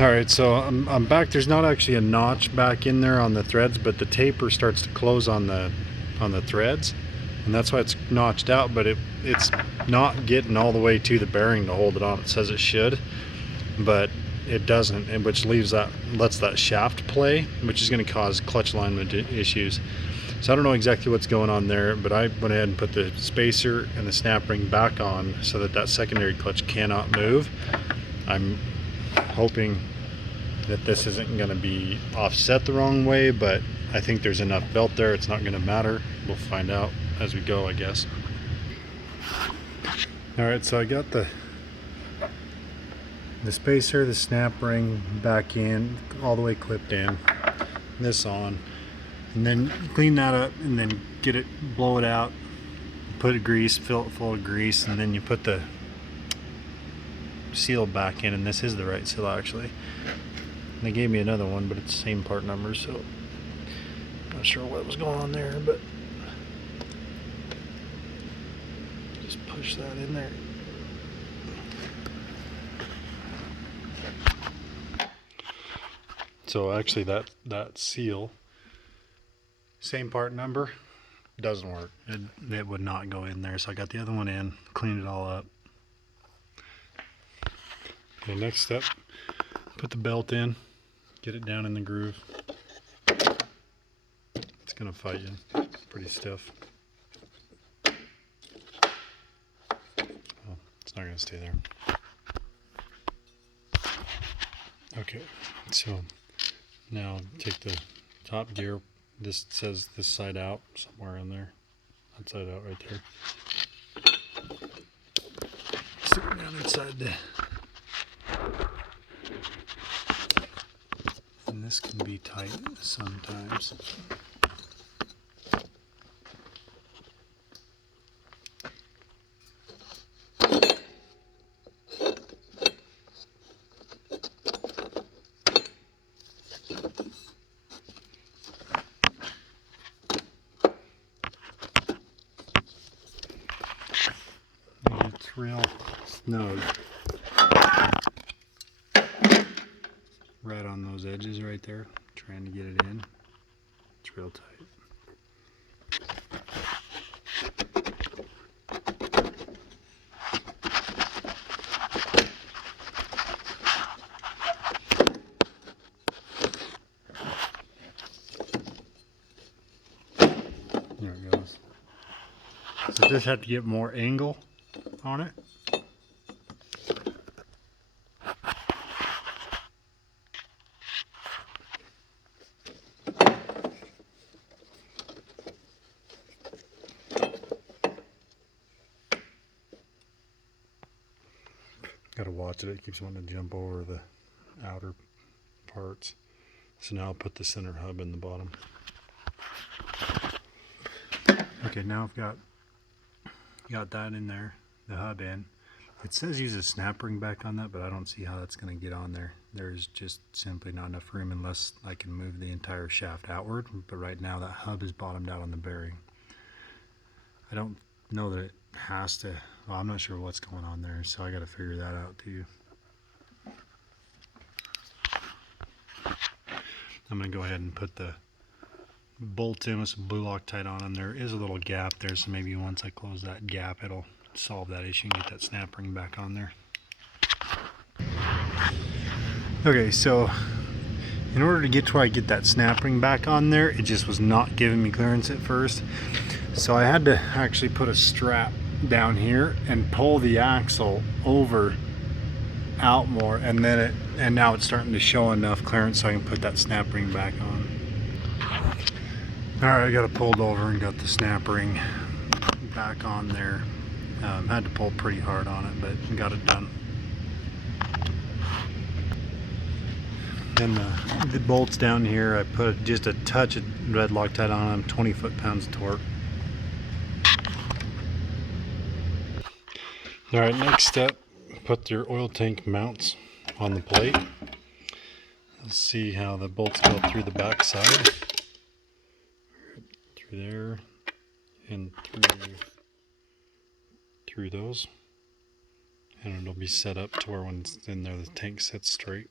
All right, so I'm back. There's not actually a notch back in there on the threads, but the taper starts to close on the threads, and that's why it's notched out. But it's not getting all the way to the bearing to hold it on. It says it should, but it doesn't, and which lets that shaft play, which is going to cause clutch alignment issues. So I don't know exactly what's going on there, but I went ahead and put the spacer and the snap ring back on so that secondary clutch cannot move. I'm hoping that this isn't going to be offset the wrong way, but I think there's enough belt there, it's not going to matter. We'll find out as we go, I guess. Alright, so I got the spacer, the snap ring back in, all the way clipped in, this on, and then clean that up and then get it, blow it out, put it grease, fill it full of grease, and then you put the seal back in, and this is the right seal actually. And they gave me another one, but it's the same part number, so not sure what was going on there, but just push that in there. So actually that seal, same part number, doesn't work. It would not go in there, so I got the other one in, cleaned it all up. Okay, next step, put the belt in, get it down in the groove. It's gonna fight you, it's pretty stiff. Oh, it's not gonna stay there. Okay, so now take the top gear, this says this side out, somewhere in there, that side out right there. Stick it down inside the, and this can be tight sometimes. It's real snug right on those edges right there, trying to get it in. It's real tight. There it goes. So just have to get more angle on it. Gotta watch it, it keeps wanting to jump over the outer parts. So now I'll put the center hub in the bottom. Okay, now I've got that in there, the hub in. It says use a snap ring back on that, but I don't see how that's going to get on there. There's just simply not enough room unless I can move the entire shaft outward. But right now that hub is bottomed out on the bearing. I don't know that it has to, well, I'm not sure what's going on there, so I got to figure that out too. I'm going to go ahead and put the bolts in with some blue Loctite on them. There is a little gap there, so maybe once I close that gap it'll solve that issue and get that snap ring back on there. Okay, so in order to get to where I get that snap ring back on there, it just was not giving me clearance at first. So I had to actually put a strap down here and pull the axle over out more, and then and now it's starting to show enough clearance so I can put that snap ring back on. Alright, I got it pulled over and got the snap ring back on there. Had to pull pretty hard on it, but got it done. Then the bolts down here, I put just a touch of red Loctite on them, 20 foot-pounds of torque. Alright, next step, put your oil tank mounts on the plate. Let's see how the bolts go through the back side. Through there, and through those. And it'll be set up to where when it's in there, the tank sits straight.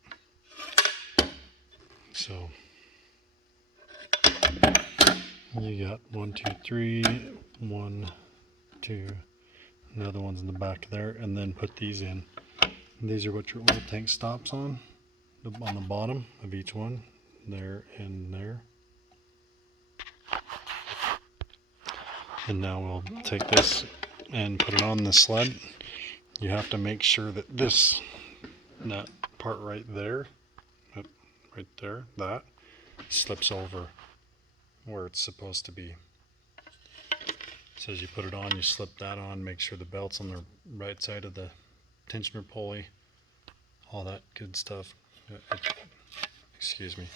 So you got 1, 2, 3, 1, 2, another one's in the back there, and then put these in. And these are what your oil tank stops on the bottom of each one, there and there. And now we'll take this and put it on the sled. You have to make sure that that part right there, that slips over where it's supposed to be. So as you put it on, you slip that on, make sure the belt's on the right side of the tensioner pulley, all that good stuff. Excuse me.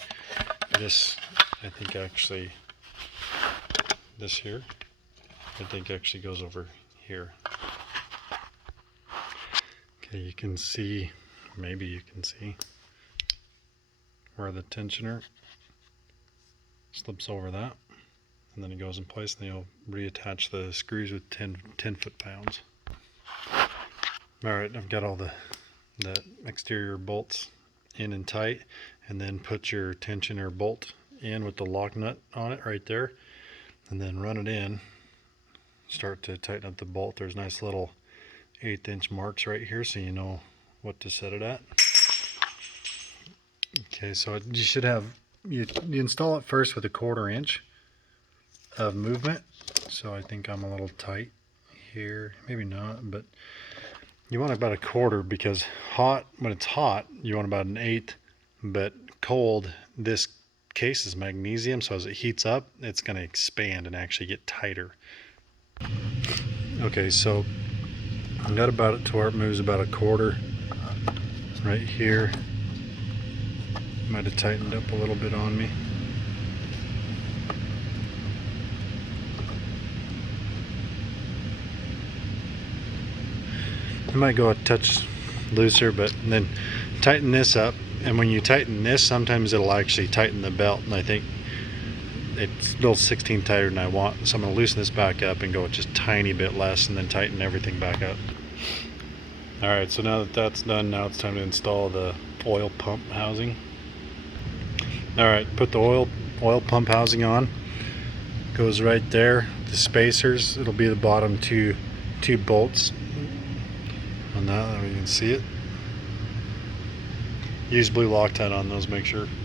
This, I think actually, this here, I think actually goes over here. Okay, you can see, maybe you can see where the tensioner slips over that, and then it goes in place, and you'll reattach the screws with 10 foot-pounds. Alright, I've got all the exterior bolts in and tight, and then put your tensioner bolt in with the lock nut on it right there, and then run it in. Start to tighten up the bolt. There's nice little 1/8" marks right here, so you know what to set it at. Okay, so you should have, you install it first with 1/4 inch of movement. So I think I'm a little tight here, maybe not, but you want about 1/4, because when it's hot you want about 1/8, but cold, this case is magnesium, so as it heats up it's going to expand and actually get tighter. Okay, so I got about it to where it moves about 1/4 right here. Might have tightened up a little bit on me. It might go a touch looser, but then tighten this up, and when you tighten this, sometimes it'll actually tighten the belt, and I think it's a little 16 tighter than I want, so I'm going to loosen this back up and go just a tiny bit less, and then tighten everything back up. Alright, so now that that's done, now it's time to install the oil pump housing. Alright, put the oil pump housing on. Goes right there. The spacers, it'll be the bottom two bolts on that, you can see it. Use blue Loctite on those, make sure.